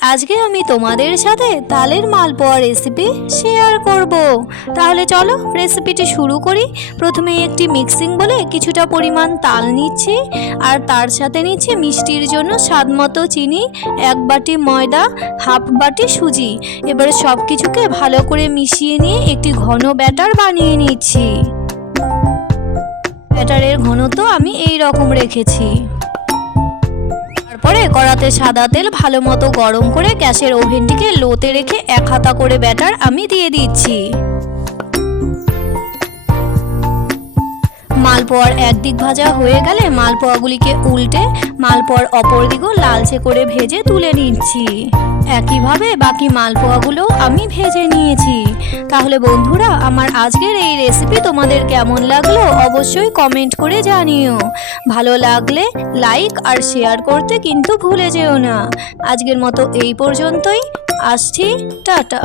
আজকে আমি তোমাদের সাথে তালের মালপোয়া রেসিপি শেয়ার করব। তাহলে চলো রেসিপিটি শুরু করি। প্রথমে একটি মিক্সিং বলে কিছুটা পরিমাণ তাল নিচ্ছি, আর তার সাথে নিচ্ছি মিষ্টির জন্য স্বাদমতো চিনি, 1 বাটি ময়দা, হাফ বাটি সুজি। এবারে সব কিছুকে ভালো করে মিশিয়ে নিয়ে একটি ঘন ব্যাটার বানিয়ে নিচ্ছি। ব্যাটারের ঘনত্ব আমি এই রকম রেখেছি। তারপরে কড়াতে সাদা তেল ভালো মতো গরম করে গ্যাসের ওভেনটিকে লোতে রেখে 1 হাতা করে ব্যাটার আমি দিয়ে দিচ্ছি। মালপোয়ার একদিক ভাজা হয়ে গেলে মালপোয়াগুলিকে উল্টে মালপোয়ার অপর দিকও লালচে করে ভেজে তুলে নিচ্ছি। একইভাবে বাকি মালপোয়াগুলো আমি ভেজে নিয়েছি। তাহলে বন্ধুরা, আমার আজকের এই রেসিপি তোমাদের কেমন লাগলো অবশ্যই কমেন্ট করে জানিও। ভালো লাগলে লাইক আর শেয়ার করতে কিন্তু ভুলে যেও না। আজকের মতো এই পর্যন্তই, আসছি, টাটা।